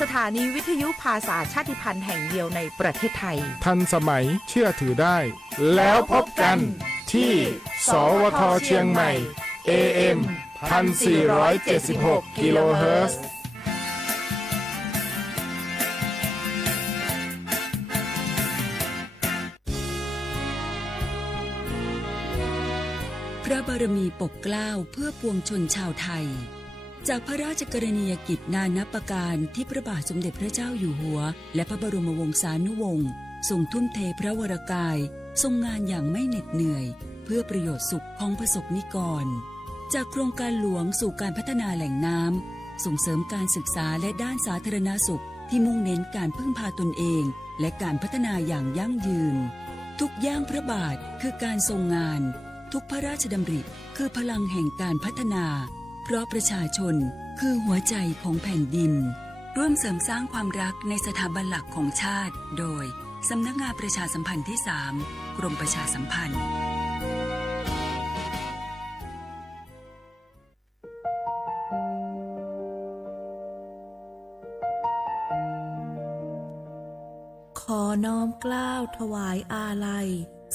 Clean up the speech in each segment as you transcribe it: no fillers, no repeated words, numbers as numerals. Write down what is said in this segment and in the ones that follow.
สถานีวิทยุภาษาชาติพันธุ์แห่งเดียวในประเทศไทยทันสมัยเชื่อถือได้แล้วพบกันที่สวทเชียงใหม่ AM 1476 กิโลเฮิรตซ์พระบารมีปกเกล้าเพื่อปวงชนชาวไทยจากพระราชกรณียกิจนานับประการที่พระบาทสมเด็จพระเจ้าอยู่หัวและพระบรมวงศานุวงศ์ทรงทุ่มเทพระวรกายทรงงานอย่างไม่เหน็ดเหนื่อยเพื่อประโยชน์สุขของประสบนิกรจากโครงการหลวงสู่การพัฒนาแหล่งน้ำส่งเสริมการศึกษาและด้านสาธารณสุขที่มุ่งเน้นการพึ่งพาตนเองและการพัฒนาอย่างยั่งยืนทุกย่างพระบาทคือการทรงงานทุกพระราชดำริคือพลังแห่งการพัฒนาเพราะประชาชนคือหัวใจของแผ่นดินร่วมเสริมสร้างความรักในสถาบันหลักของชาติโดยสำนักงานประชาสัมพันธ์ที่ 3 กรมประชาสัมพันธ์ขอน้อมเกล้าถวายอาลัย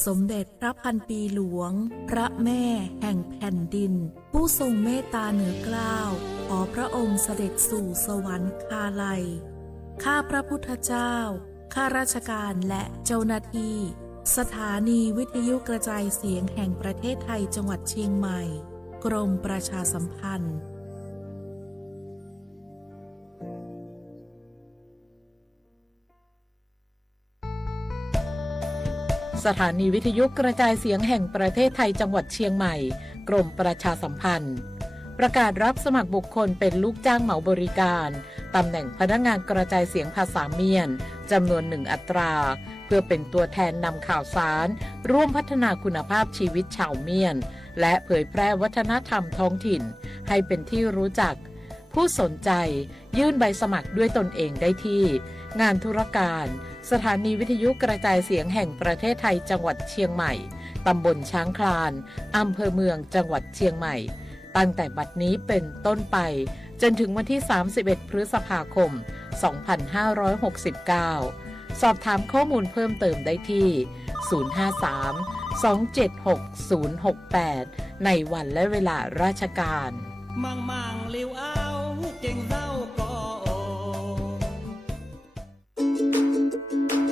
สมเด็จพระพันปีหลวงพระแม่แห่งแผ่นดินผู้ทรงเมตตาเหนือเกล้าขอพระองค์เสด็จสู่สวรรคาลัยข้าพระพุทธเจ้าข้าราชการและเจ้าหน้าที่สถานีวิทยุกระจายเสียงแห่งประเทศไทยจังหวัดเชียงใหม่กรมประชาสัมพันธ์สถานีวิทยุกระจายเสียงแห่งประเทศไทยจังหวัดเชียงใหม่กรมประชาสัมพันธ์ประกาศรับสมัครบุคคลเป็นลูกจ้างเหมาบริการตำแหน่งพนักงานกระจายเสียงภาษาเมียนจำนวน1 อัตราเพื่อเป็นตัวแทนนำข่าวสารร่วมพัฒนาคุณภาพชีวิตชาวเมียนและเผยแพร่วัฒนธรรมท้องถิ่นให้เป็นที่รู้จักผู้สนใจยื่นใบสมัครด้วยตนเองได้ที่งานธุรการสถานีวิทยุกระจายเสียงแห่งประเทศไทยจังหวัดเชียงใหม่ตำบลช้างคลานอำเภอเมืองจังหวัดเชียงใหม่ตั้งแต่บัดนี้เป็นต้นไปจนถึงวันที่31 พฤษภาคม 2569 สอบถามข้อมูลเพิ่มเติมได้ที่ 053-276-068 ในวันและเวลาราชการมังลิวเอาเก่งเศร้าก็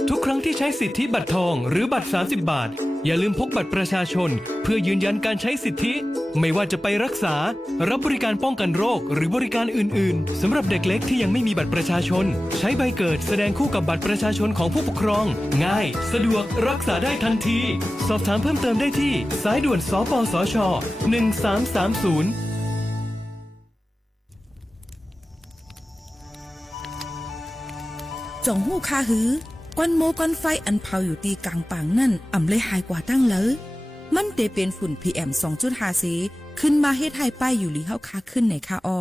ทุกครั้งที่ใช้สิทธิบัตรทองหรือบัตร30 บาทอย่าลืมพกบัตรประชาชนเพื่อยืนยันการใช้สิทธิไม่ว่าจะไปรักษารับบริการป้องกันโรคหรือบริการอื่นๆสำหรับเด็กเล็กที่ยังไม่มีบัตรประชาชนใช้ใบเกิดแสดงคู่กับบัตรประชาชนของผู้ปกครองง่ายสะดวกรักษาได้ทันทีสอบถามเพิ่มเติมได้ที่สายด่วนสปสช1330จ่องหู้คาหือก้อนโมก้อนไฟอันเผาอยู่ตีกลางป่างนั่นอ่ำเลยหายกว่าตั้งเลยมันเตเป็นฝุ่น PM 2.5 สีขึ้นมาเฮ็ดให้ป้ายอยู่ลีเฮาคาขึ้นในคาออ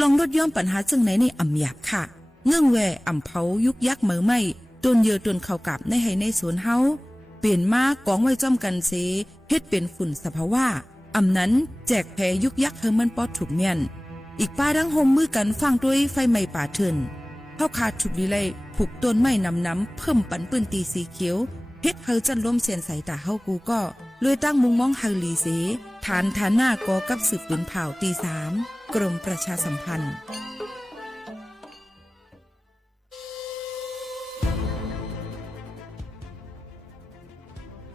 ลองลดย่อมปัญหาจังไหนในอ่ำหยาบค่ะเงื่องแวอ่ำเผายุกยักเหมือไม่ต้นเยอต้นเข้ากับในให้ในสวนเฮาเปลี่ยนมากองไว้จ้อมกันเสเฮ็ดเป็นฝุ่นสภาวะอ่ำนั้นแจกแพยุกยักเฮมันปอดถูกเมียนอีกป้าดังโฮมมือกันฟังด้วยไฟไหม้ป่าเถินเฮาขาดถูกดีเลยผูกต้นไม้น้ำเพิ่มปันปืนตีสีเขียวเฮ็ดเฮาจันล้มเสียนใส่ตาเฮากูก็เลยตั้งมุงมองเฮาลีเสฐานหน้ากอกับสืบปืนเผาตี 3กรมประชาสัมพันธ์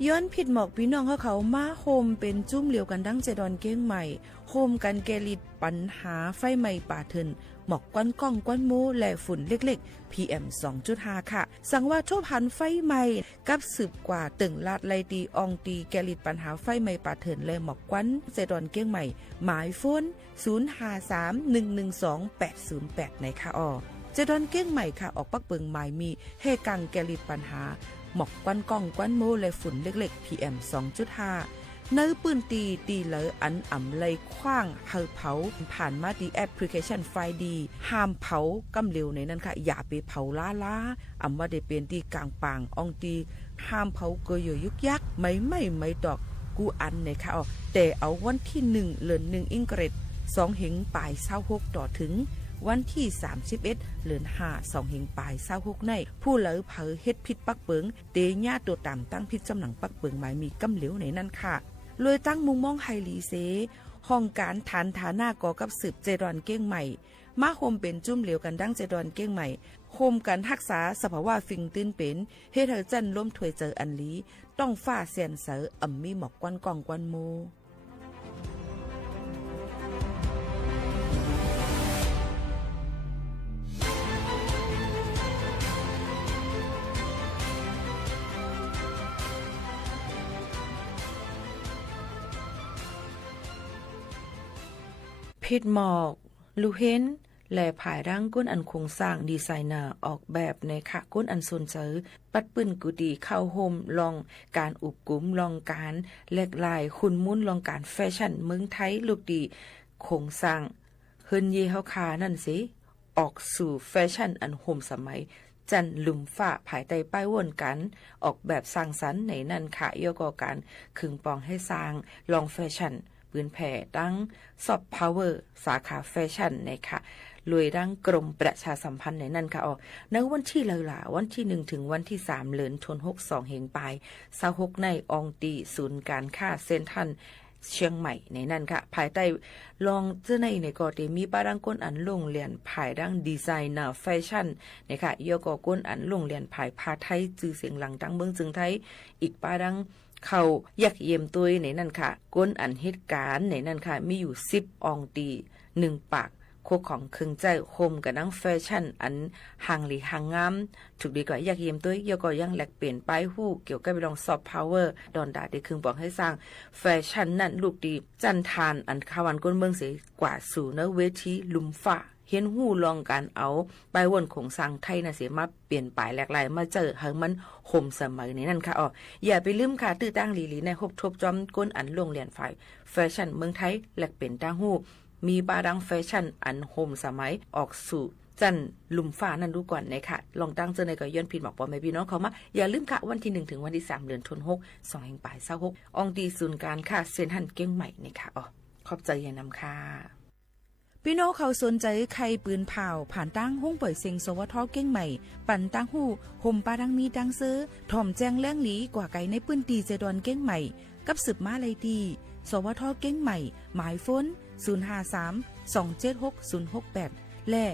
ย้อนผิดหมอกพี่น้องเขามาโฮมเป็นจุ้มเหลียวกันดั้งเจดอนเก้งใหม่โฮมกันแกลิดปัญหาไฟไหม้ป่าเถินหมอกก้อนก้องก้อนมูและฝุ่นเล็กๆ PM 2.5 ค่ะสั่งว่าทั่วพันไฟไหม้กับสืบกว่าตึงลาดไลตีอองตีแกลิดปัญหาไฟไหม้ป่าเถินและหมอกก้อนเจดอนเก้งใหม่หมายโฟน053-112-808ในค่ะเจดอนเก้งใหม่ค่ะออกปักเปิงหมายมีเฮกังแกลิดปัญหาหมอกก้อนก้องก้อนโมและฝุ่นเล็กๆ PM 2.5 เนื้อปืนตีเหลออันอ่ำเลยคว้างเฮาเผาผ่านมาดีแอปพลิเคชันไฟดีห้ามเผากำเร็วในนั้นค่ะอย่าไปเผาล้าอ่ำว่าได้เป็นตีกลางป่างอองตีห้ามเผาเกยยุกยักไม่ดอกกูอันในค่ะแต่เอาวันที่1 เดือน 1อิงเกรด2 เหงปลาย26ต่อถึง วันที่31เดือน5 2เฮงปลาย26ในผู้เหลอเผอเฮ็ดผิดปักเปิงเตญาตัวตามตั้งผิดจำหนังปักเปิงหมายมีกำเหลวในนั้นค่ะเลยตั้งมุมมองไฮลีเซห้องการฐานฐานาก่อกับสืบเจดอนเก้งใหม่มาโฮมเป็นจุ่มเหลวกันดั้งเจดอนเก้งใหม่โฮมกันรักษาสภาวะฟิงตื้นเป็นเฮ็ดให้จันล้มถวยเจออันลีต้องฟ้าเสียนเสออ่ำมีหมอกกวนกองกวนโมพิดหมอกลูเห็นและผายร่างก้นอันโครงสร้างดีไซเนอร์ออกแบบในค่ะก้นอันสนเจอปัดปื้นกุดีเข้าโฮมลองการอุบกุมลองการแลกลายคุณมุ่นลองการแฟชั่นเมืองไทยลูกดีโครงสร้างเฮินเยเฮาคานั่นสิออกสู่แฟชั่นอันโฮมสมัยจันลุมฟ้าภายใต้ป้ายวนกันออกแบบสร้างสรรค์ในนั่นค่ะเกี่ยวกับการขึงปองให้สร้างลองแฟชั่นปืนแผ่ดังซอฟต์พาวเวอร์สาขาแฟชั่นนะคะลุยดังกรมประชาสัมพันธ์ในนั่นค่ะในวันที่วันที่1ถึงวันที่3เดือนธันวาคม2เฮงปลาย26ในอองตีศูนย์การค้าเซ็นทรัลเชียงใหม่ในนั่นค่ะภายใต้ลองเจ้าในก็ได้มีป้าดังก้นอันลงเรียนภายดังดีไซเนอร์แฟชั่นนะคะยกก้นอันลงเรียนภายพาไทยจื่อเสียงหลังดังเมืองจึงไทยอีกป้าดังเขาอยากเยี่ยมตัวในนั่นค่ะก้นอันเหตุการณ์ในนั่นค่ะมีอยู่10อองตี1ปากโคของเครื่องใจโฮมกับนังแฟชั่นอันห่างหลีห่างงามถูกดีกว่าอยากเยี่ยมตัวก็ยังแหลกเปลี่ยนป้ายหู้เกี่ยวกับลองซอฟต์พาวเวอร์ดอนดาได้ครึ่งบอกให้สร้างแฟชั่นนั่นลูกดีจันทานอันคาวันก้นเมืองเสียกว่าสู่เนเวทีลุมฟ้าเห็นหู้ลองการเอาไปวนของสร้างไทยนะเสียมาเปลี่ยนปลายแหลกหลายมาเจอหังมันห่มสมัยในนั่นค่ะอย่าไปลืมค่ะตื้อตั้งลีในฮบทบจอมก้นอันโรงเรียนฝ่ายแฟชั่นเมืองไทยแหลกเป็นตั้งหู้มีบาดังแฟชั่นอันโฮมสมัยออกสู่จันลุมฟ้านั่นดูก่อนนะคะลองตั้งเจอในก็ย้อนผิดบอกว่าแม่พี่น้องเขามาอย่าลืมค่ะวันที่1ถึงวันที่3เดือนธันวาคม2แห่งปลาย26อองดีศูนย์การค่ะเซ็นทรัลเก้งใหม่นะคะขอบใจอย่านำค่ะพี่น้องเขาสนใจใครปืนเผาผ่านตั้งห้องปล่อยเสียงสวทเก้งใหม่ปั่นตั้งหู้ห่มปลาดังมีดังซื้อถ่อมแจ้งเลี้ยงหลีกว่าไก่ในปืนตีเจดอนเก้งใหม่กับสืบมาเลยดีสวทเก้งใหม่หมายฟ้น053-276-068และ0922468579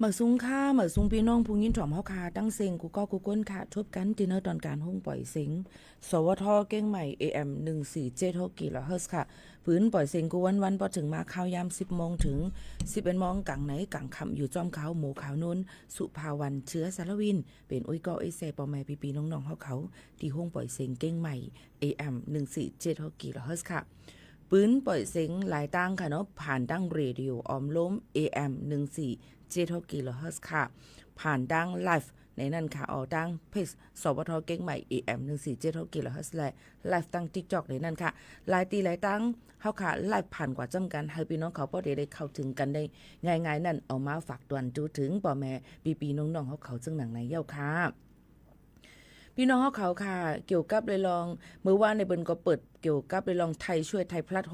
หมาซุงค่าหมาซุงพี่น้องผู้ยินถ่อมเฮาคาตั้งเซ็งกูก็กูก้นค่ะทบกันดินเนอร์ตอนการห้องปล่อยเซ็งสวทเก้งใหม่ AM 147กิโลเฮิรตซ์ค่ะพื้นปล่อยเซ็งกูวันพอถึงมาข้าวยาม10 โมงถึง11 โมงกลางไหนกลางค่ำอยู่จอมเขาหมูขาวนุ่นสุภาวันเชื้อสารวินเป็นอุ้ยก็ไอเซปอแม่พี่ๆน้องๆเฮาเขาที่ห้องปล่อยเซ็งเก้งใหม่ AM 147กิโลเฮิรตซ์ค่ะปืนปล่อยเสียงหลายตั้งค่ะเนาะผ่านดั้งเรดิโอออมล้ม AM 147กิโลเฮิรตซ์ค่ะผ่านดั้งไลฟ์ในนั้นค่ะออกดั้งเพจสวทเก่งใหม่ AM 147กิโลเฮิรตซ์และไลฟ์ตั้ง TikTok ในนั้นค่ะหลายตีหลายตั้งเฮาค่ะไลฟ์ผ่านกว่าจำกันให้พี่น้องเขาพอได้เข้าถึงกันได้ง่ายๆนั่นเอามาฝากตวนจูถึงพ่อแม่พี่ๆน้องๆเขาจึงหนังในเย้าค่ะพี่น้องเขาค่ะเกี่ยวกับเลยลองเมื่อวานในเบิ่นก็เปิดเกี่ยวกับเลยลองไทยช่วยไทยพลัด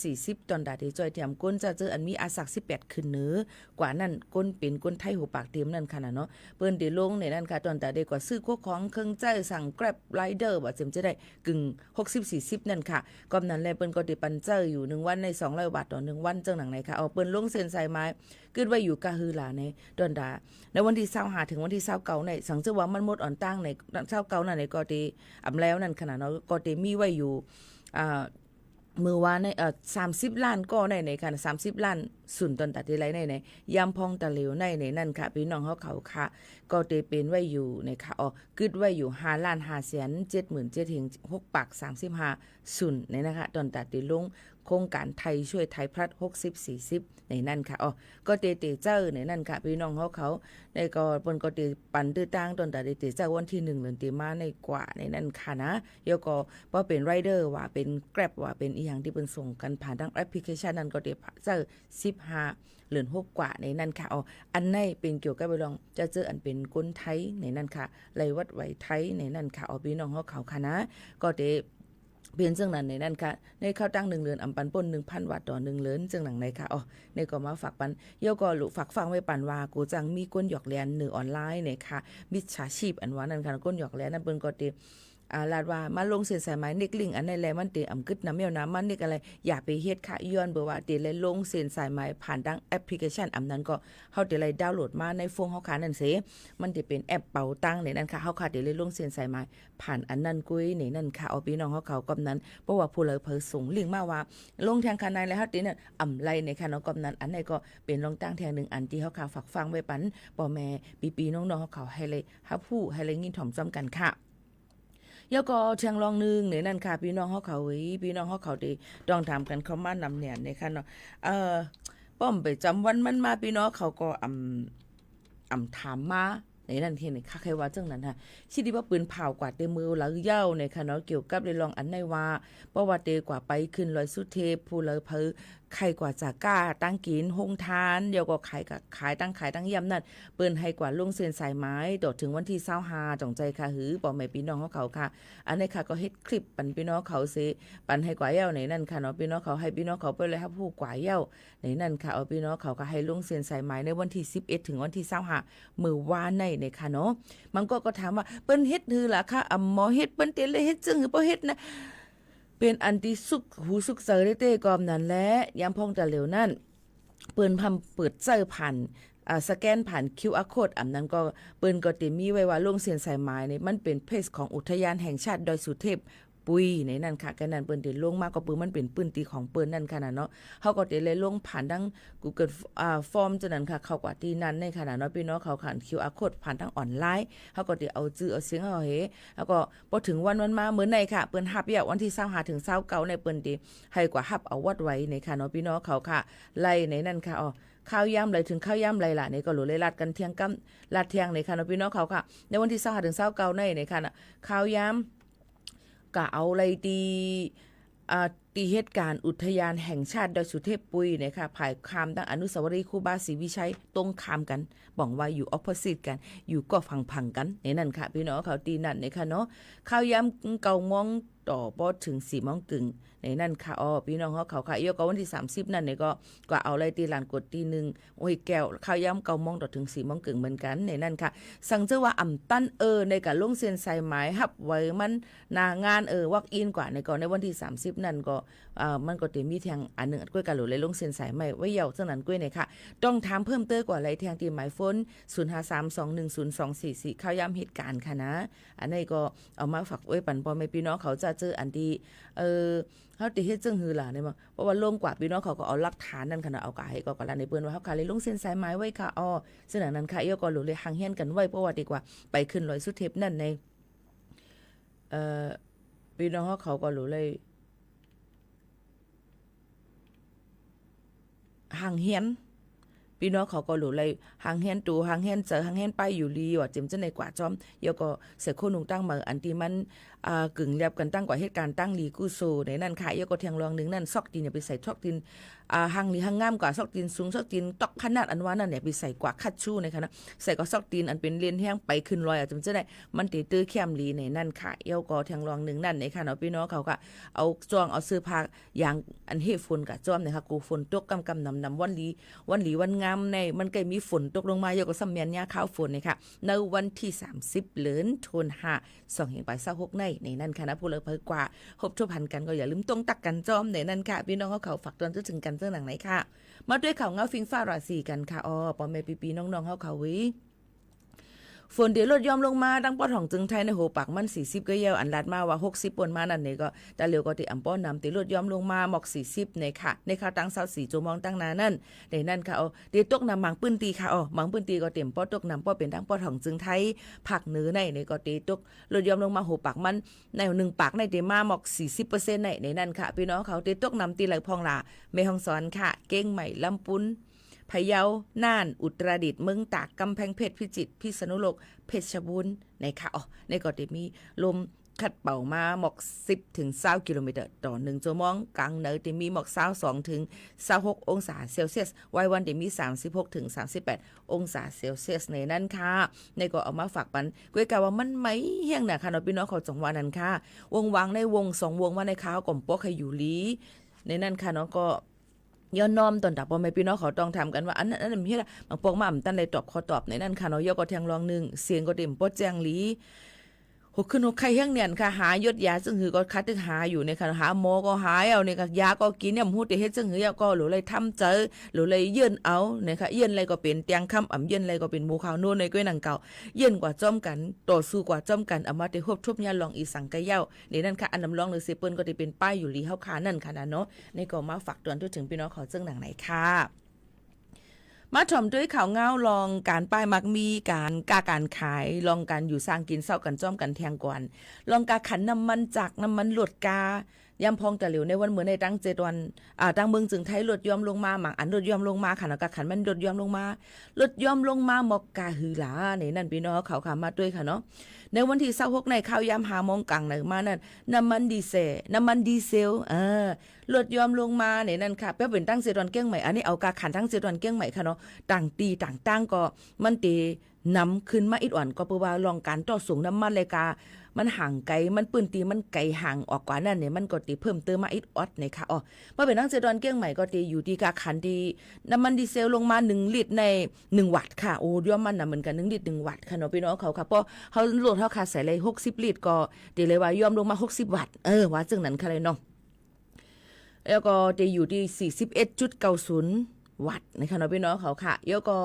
60-40ตอนดาที่จอยเตรียมก้นจะเจออันมีอาศัก18ขึ้นเนื้อกว่านั้นก้นเป็นก้นไทยหัวปากเตรียมนั่นค่ะเนาะเปิ้นได้ลงในนั้นค่ะตอนดาได้กว่าซื้อพวกของเครื่องใจสั่ง Grab Rider ว่าจะได้กึ่ง60-40นั่นค่ะก็นั้นแลเปิ้นก็ได้ปันเจออยู่1วันใน200 บาทต่อ1วันจังหนังไหนค่ะเอาเปิ้นลงเซ็นใส่ไม้กึดไว้อยู่กะฮือหลาในตอนดาในวันที่25ถึงวันที่29ในสังเจอว่ามันหมดอ่อนตั้งใน29นั่นในก็ได้อำแล้วนั่นขนาดเนาะก็ได้มีไว้อยู่มือว่าใน30 ล้านก็ในค่ะ30 ล้านสุนตอนตัดที่ไรในยามพองตะเหลวในนั่นค่ะพี่น้องเขาค่ะก็ได้เป็นไว้อยู่ในค่ะกึดไว้อยู่5,577,6 ปาก35สุนในนะคะตอนตัดที่ลงโครงการไทยช่วยไทยพลัด60-40ในนั่นค่ะก็เตเจ้าในนั่นค่ะพี่น้องเขาในก็เปิ้นก็เตปันตื้อตั้งตอนแต่เตเจ้าวันที่1เดือนตุลาในกว่าในนั่นค่ะนะเดี๋ยวก็บ่เป็นไรเดอร์ว่าเป็น Grab ว่าเป็นอีหยังที่เปิ้นส่งกันผ่านทางแอปพลิเคชันนั้นก็เตเจ้า15เหลือน6กว่าในนั่นค่ะอันไหนเป็นเกี่ยวกับไปลองจะเจออันเป็นคนไทยในนั่นค่ะไลวัดไหวไทยในนั่นค่ะพี่น้องเขาค่ะนะก็เตเปลี่ยนจังนั้นในนั้นค่ะในข้าวตั้ง1เดือนอำปันป่น 1,000 บาทต่อ1เหรียญจังหนังไหนค่ะในก็มาฝากปันเยาก็ลุฝากฟังไว้ปันว่ากูจังมีก้นหยอกแลน1ออนไลน์เนี่ยค่ะมิจฉาชีพอันว่านั่นค่ะก้นหยอกแลนนั่นเปิ้นก็ติลาดว่ามาลงเส้นสายไหมเน็กลิงอันในแลมันเตอำกึดน้ำเมียวน้ำมันเน็กอะไรอย่าไปเฮ็ดค่ะย้อนเบอว่าเตเลยลงเส้นสายไหมผ่านดังแอปพลิเคชันอำนั้นก็เฮาเตเลยดาวน์โหลดมาในโฟนเฮาค่ะนั่นเสมันจะเป็นแอปเป๋าตังในนั้นค่ะเฮาค่ะเตเลยลงเส้นสายไหมผ่านอันนั้นกุ้ยในนั้นค่ะพี่น้องเขากำนั้นเพราะว่าผู้เลยเผยส่งลิงก์มาว่าลงทางคันในแล้วเฮาเตเนี่ยอำไลในค่ะเนาะกำนั้นอันไหนก็เป็นลงตั้งแทง1อันที่เฮาค่ะฝากฟังไว้ปันพ่อแม่พี่ๆน้องๆเขาให้เลยฮับผู้ให้เลยยินถ่อมจ้ำกันค่ะยก็เชียงรองนึงในนั่นค่ะพี่น้องเขาพี่น้องเขาดีต้องถามกันเขามานำเนี่ยในค่ะเนาะป้อมไปจำวันมันมาพี่น้องเขาก็ถามมาในนั่นที่นี่ค่ะใครว่าจังนั้นค่ะสิดีว่าปืนเผากว่าเตมือหลังเย้าในค่ะเนาะเกี่ยวกับได้ลองอันในว่าประวัติเตกว่าไปขึ้นลอยสุเทพผู้เลยเพอใครกว่าจากก้าตั้งกินโฮงทานเดี๋ยวก็ขายตั้งย่ำนั่นเปิ้นให้กว่าลงเส้นสายไม้ต่อถึงวันที่25จ่องใจค่ะหือบ่แม่พี่น้องเขาค่ะอันนี้ค่ะก็เฮ็ดคลิปปันพี่น้องเขาสิปันให้กว่าเย้าในนั่นค่ะเนาะพี่น้องเขาให้พี่น้องเขาไปเลยครับผู้กว่าเย้าในนั่นค่ะพี่น้องเขาก็ให้ลงเส้นสายไม้ในวันที่11ถึงวันที่25มื้อวานในค่ะเนาะมันก็ถามว่าเปิ้นเฮ็ดหือล่ะค่ะหมอเฮ็ดเปิ้นเตเลยเฮ็ดจึงหรือบ่เฮ็ดนะเป็นอันที่สุขหูสุขเสยเต้กอมนั่นแหละยามพองตะเหลวนั่นเปิ้นพำเปิดเจอผ่านสแกนผ่าน QR code อันนั้นก็เปิ้นก็ติมีไว้ว่าลงเส้นสายไม้นี่มันเป็นเพจของอุทยานแห่งชาติดอยสุเทพปุยในนั่นค่ะกันนั้นเปิ้นได้ลงมาก็ปื้มันเป็นปื้นตีของเปิ้นนั่นค่ะเนาะเฮาก็ได้เลยลงผ่านทั้ง Google Form จังนั้นค่ะเข้ากว่าที่นั้นในขณะเนาะพี่น้องเขาผ่าน QR code ผ่านทั้งออนไลน์เฮาก็ได้เอาชื่อเอาเสียงเอาเฮแล้วก็พอถึงวันมามื้อไหนค่ะเปิ้นฮับยาววันที่25ถึง29ในเปิ้นได้ให้กว่าฮับเอาวัดไว้ในค่ะเนาะพี่น้องเขาค่ะไล่ในนั่นค่ะข้าวย่ำเลยถึงข้าวย่ำเลยล่ะนี่ก็หลุเลยลาดกันเที่ยงกำลาดเที่ยงในค่ะเนาะพี่น้องเขาค่ะในวันที่25ถึง29ในค่ะน่ะข้าวย่ำก็เอาอะไรตีเหตุการณ์อุทยานแห่งชาติดอยสุเทพปุยเนี่ยค่ะภายคามตั้งอนุสาวรีย์ครูบาศรีวิชัยตรงข้ามกันบอกว่าอยู่ออปโพสิตกันอยู่ก็พังกันในนั่นค่ะพี่น้องเขาตีนั่นเนี่ยค่ะเนาะข้าวยามเก่ามอง ต่อป้อถึง4 โมงกึ่งในนั่นค่ะพี่น้องเขาค่ะยกก็วันที่30นั่นเนี่ยก็เอาอะไรตีลานกดตีหนึ่งโอ้ยแก้วข้าวย้ำ9 โมงต่อถึง4 โมงกึ่งเหมือนกันในนั่นค่ะสั่งเจอว่าอ่ำตั้นในการลงเซ็นใส่หมายฮับไว้มันหน้างานวักอินกว่าในก่อนในวันที่30นั่นก็มันก็เตมีแทงอันหนึ่งก้วยกันหรือเลยลงเซ็นใส่ใหม่ไว้เยาว์ซึ่งนั้นก้วยเนี่ยค่ะต้องถามเพิ่มเติมกว่าอะไรแทงตีหมายโฟน0532102244ข้าวย้ำเหตุการณ์ค่ะนะอันนี้ก็เอามาฝากไว้ปันพอแม่พี่น้องเขาจะเจออันดีเขาติเฮ็ดจึงหือล่ะเนี่ยมั้งเพราะว่าลงกว่าพี่น้องเขาก็เอาหลักฐานนั่นค่ะเอากะให้ก็กะละในเปิ้นว่าเฮาค่ะเลยลงเส้นสายไม้ไว้ค่ะซึ่งหลังนั้นค่ะก็หลุเลยหังเฮียนกันไว้เพราะว่าดีกว่าไปขึ้นลอยสุดเทปนั่นในพี่น้องเขาก็หลุเลยหังเฮียนพี่น้องเขาก็หลุเลยหางแฮนตูหางแฮนเจอหางแฮนไปอยู่ลีว่าเจมจะในกว่าจอมก็เสกโคนุงตั้งมาอันที่มันกึ่งเรียบกันตั้งกว่าเหตุการณ์ตั้งลีกู้โซในนั่นค่ะก็เทียงรองนึงนั่นซอกตีนอย่าไปใส่ซอกตีนหางลีหางงามกว่าซอกตีนสูงซอกตีนตอกขนาดอันว่านั่นเนี่ยไปใส่กว่าคัดชูในค่ะนะใส่ก็ซอกตีนอันเป็นเลียนแห้งไปขึ้นลอยจมจะได้มันตีตื้อเข้มลีในนั่นค่ะก็เทียงรองนึงนั่นในค่ะเนาะพี่น้องเขาก็เอาจ้องเอาเสื้อผ้าอย่างอันเฮฝนกับจอมเนี่ยค่ะกูฝนตกกำนำวันลีวันงามในมันก็มีฝนตกลงมาเยอะก็ซ้ำเมียนยาข้าวฝนนี่ค่ะในวันที่30เดือนธันวาคม2526ในนั่นค่ะนะผู้เลิกเพิ่นกว่าครบชั่วพันกันก็อย่าลืมต้องตักกันจอมในนั่นค่ะพี่น้องเขาฝากตอนถึงกันเรื่องหนังไหนค่ะมาด้วยข่าวเงาฟิงฟ้าราศีกันค่ะปอแม่ปีๆน้องๆเขาวิฝนเดี๋ยวลดยอมลงมาดังป้อของจึงไทยในโหปากมัน40ก็เยาวอันลัดมาว่า60ปนมานั่นนี่ก็แต่เร็วก็ติอำป้อนำติลดยอมลงมาหมอก40ในค่ะในข่าวตั้ง24โจมองตั้งนานั่นในนั่นค่ะเดี๋ยวตกนำมังปื้นตีค่ะมังปื้นตีก็เต็มป้อตกนำป้อเป็นดังป้อของจึงไทยภาคเหนือในก็ติตกลดยอมลงมาโหปากมันใน1ปากในเตมาหมอก 40% ในนั่นค่ะพี่น้องเขาติตกนำตีไหลพองหลาแม่ฮ่องสอนค่ะเก้งใหม่ลำปุ้นพะเยาน่านอุตรดิตถ์เมืองตากกำแพงเพชรพิจิตรพิษณุโลกเพชรบูรณ์ในค่ะในก็จะมีลมคัดเป่ามาหมอก10ถึง20กิโลเมตรต่อ1ชั่วโมงกลางเหนือจะมีหมอก22ถึง26องศาเซลเซียสวัยวันจะมี36ถึง38องศาเซลเซียสในนั้นค่ะในก็เอามาฝากปันก้วยกะว่ามันไม่เฮียงน่ะค่ะเนาะพี่น้องเขาจังหวะนั้นค่ะวงวางในวง2วงมาในข้าวก่อมปอกให้อยู่ลีในนั้นค่ะเนาะก็ย้อนน้อมตอนตับพ่อแม่พี่น้องเขาต้องทำกันว่าอันนั้นมีอะไรบางพวกมาตั้นเลยตอบข้อตอบในนั้นค่ะเนาะยกก็แทงรองนึงเสียงก็เต็มปดแจงหลีหกขึ้นหกไข่เฮียงเนี่ยค่ะหายดยาซึ่งหือก็คัดตึกหาอยู่ในค่ะหาหมอก็หายเอาเนี่ยค่ะยาก็กินเนี่ยหูแต่เฮ็ดซึ่งหือก็หรือเลยทำเจอหรือเลยเยื่นเอาเนี่ยค่ะเยื่นอะไรก็เป็นเตียงคำเยื่นอะไรก็เป็นหมูขาวโน่นในก้วยหนังเก่าเยื่นกว่าจ้อมกันต่อสู้กว่าจ้อมกันเอามาได้ควบทุบยาลองอีสังกะเย้าในนั้นค่ะอันนำลองหรือเซเปิ้ลก็ได้เป็นป้ายอยู่ลีเฮาคานั่นค่ะนะเนาะในก็มาฝากเตือนถึงพี่น้องเขาซึ่งหนังไหนค่ะมาถ่อมด้วยข่าวเงาลองการป้ายมักมีการขายลองการอยู่สร้างกินเศร้ากันจ้อมกันแทงก่อนลองการขันน้ำมันจากน้ำมันหลดกายำพองตะเหลียวในวันเหมือนในตั้ง7วันตั้งเมืองจึงไทยลดยอมลงมาหมังอันลดยอมลงมาค่ะแล้วก็ขันมันลดยอมลงมาลดยอมลงมาหมอกกาหือหลาในนั่นพี่น้องเขาขามาด้วยค่ะเนาะในวันที่26ในข้าวยำหาโมงกลางในมานั่นน้ำมันดีเซลลดยอมลงมาในนั่นค่ะเพื่อเป็นตั้ง7วันเกี้ยงใหม่อันนี้เอากาขันตั้ง7วันเกี้ยงใหม่ค่ะเนาะต่างตีต่างตั้งก็มันตีนำขึ้นมาอีกอ่อนก็เพื่อว่าลองการต่อสูงน้ำมันเลยกามันห่างไกลมันปืนตีมันไกลห่างออกกว่านั่นเนี่ยมันก็ตีเพิ่มเติมมาอีกออดในค่ะเมื่อเป็นตั้ง7วันเกี้ยงใหม่ก็ตีอยู่ที่กาขันที่น้ำมันดีเซลลงมา1ลิตรใน1วัตต์ค่ะย่อมมันน่ะเหมือนกัน1ลิตร1วัตต์ค่ะเนาะพี่น้องเขาค่ะเพราะเฮาโหลดเฮาค่ะใส่เลย60ลิตรก็ตีเลยว่าย่อมลงมา60วัตต์ว่าจึงนั้นค่ะเลยเนาะแล้วก็จะอยู่ที่ 41.90 วัตต์นะคะเนาะพี่น้องเขาค่ะแล้วก็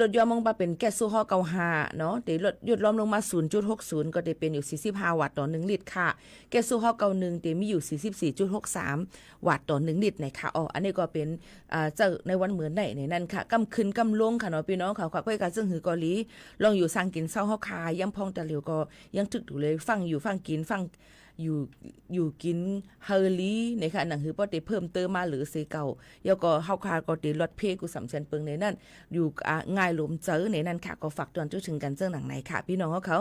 ลดยอมลงมาเป็นแก๊สโซฮอล์95เนาะแต่ลดหยุดล้อมลงมา 0.60 ก็จะเป็นอยู่45วัตต์ต่อ1ลิตรค่ะแก๊สโซฮอล์91แต่มีอยู่ 44.63 วัตต์ต่อ1ลิตรนะคะอันนี้ก็เป็นเจ้าในวันเหมือนในนั้นค่ะกำขึ้นกำลงค่ะเนาะพี่น้องเขาค่ะก็การซึ่งหือเกาหลีลองอยู่สร้างกินเศร้าเฮาคายำพองตะเหลียวก็ยังถึกอยู่เลยฟังกินฟังอยู่กินเฮอลีในค่ะหนังหือป้อเตเพิ่มเติมมาหรือเสเก่าแล้วก็เฮาคาก็เตลดเพกูสำเชันเปิงในนั้นอยู่ง่ายหลมเจอในนั้นค่ะก็ฝากตอนถึงกันเจ้าหนังไหนค่ะพี่น้องเขา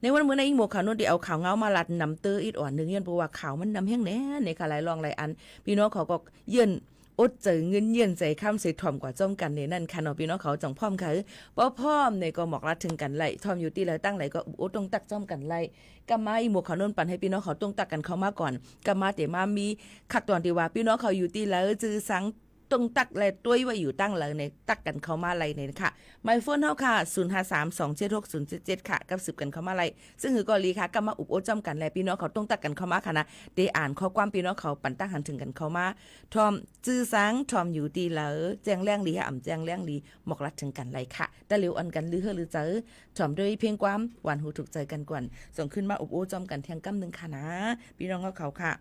ในวันมื้อในอีกหมวกข่าวนู้นที่เอาข่าวเงามาลัดนำเตออีกอ่อนนึงเยื่นเพราะว่าข่าวมันนำแห้งแน่ในค่ะหลายรองหลายอันพี่น้องเขาก็เยื่น อดเจอเงินเยียนใจข้ามเสถ่อมกว่าจ้อมกันในนั่นค่ะเนาะพี่น้องเขาจ่องพร้อมค่ะป้อพร้อมในก็หมอกรัดถึงกันไล่ทอมอยู่ที่แล้วตั้งไหลก็อุดตรงตักจ้อมกันไล่กำมาอีหมวกเขาโน่นปันให้พี่น้องเขาตรงตักกันเข้ามาก่อนกำมาแต่มามีคักตอนที่ว่าพี่น้องเขาอยู่ที่แล้วจื้อสังตรงตักและต้วยไว้อยู่ตั้งเลยในตักกันเข้ามาไล่เนี่ยค่ะไมโฟนเฮาค่ะ0532760077ค่ะกับสืบกันเข้ามาไล่ซึ่งคือกอลีค่ะกำมาอุบโอจ้อมกันและพี่น้องเขาตรงตักกันเข้ามาค่ะนะได้อ่านข้อความพี่น้องเขาปันตั้งหันถึงกันเข้ามาทอมจื้อสังทอมอยู่ดีแล้วแจ้งแรงลีค่ะอ่ำแจ้งแรงลีหมอกรัดถึงกันไล่ค่ะแต่เร็วอันกันลือเฮอหรือเจอทอมด้วยเพียงความหวานหูถูกใจกันก่อนส่งขึ้นมาอุบโอจ้อมกันเที่ยงกำนึงค่ะนะพี่น้องเขาค่ะ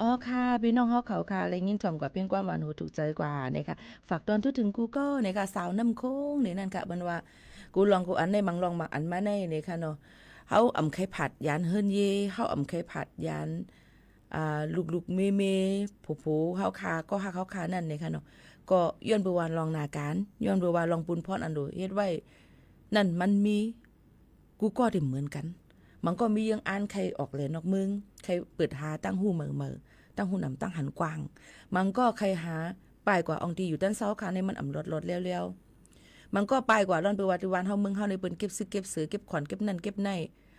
อ๋อค่ะพี่น้องเฮาเขาค่ะและยิ่งถ่อมกว่าเพียงความหวานหูถูกใจกว่านะคะฝากตอนทุกถึงกูก็นะคะสาวน้ำโค้งนี่นั่นค่ะเบิ่นว่ากูลองกูอันได้มังลองมักอันมาในนี่ค่ะเนาะเฮาอำไข่ผัดยานเฮิรนเยเฮาอำไข่ผัดยานลูกๆเมผู้ๆเฮาค่ะก็ฮักเฮาค่ะนั่นนี่ค่ะเนาะก็ย้อนบ่ว่าลองหน้าการย้อนบ่ว่าลองปุนพรอันโดเฮ็ดไว้นั่นมันมีกูก็ได้เหมือนกันมันก็มียังอ่านใครออกเลยนอกเมืองใครเปิดหาตั้งหูเหม่อตั้งหูนำตั้งหันกว้างมันก็ใครหาปลายกว่าองที่อยู่ด้านเซาค่ะในมันอำลดแล้วมันก็ปลายกว่าร้อนไปวัติวันเฮาเมืองเฮาในเปิ้นเก็บซื้อเก็บเสือเก็บขอนเก็บนั่นเก็บใน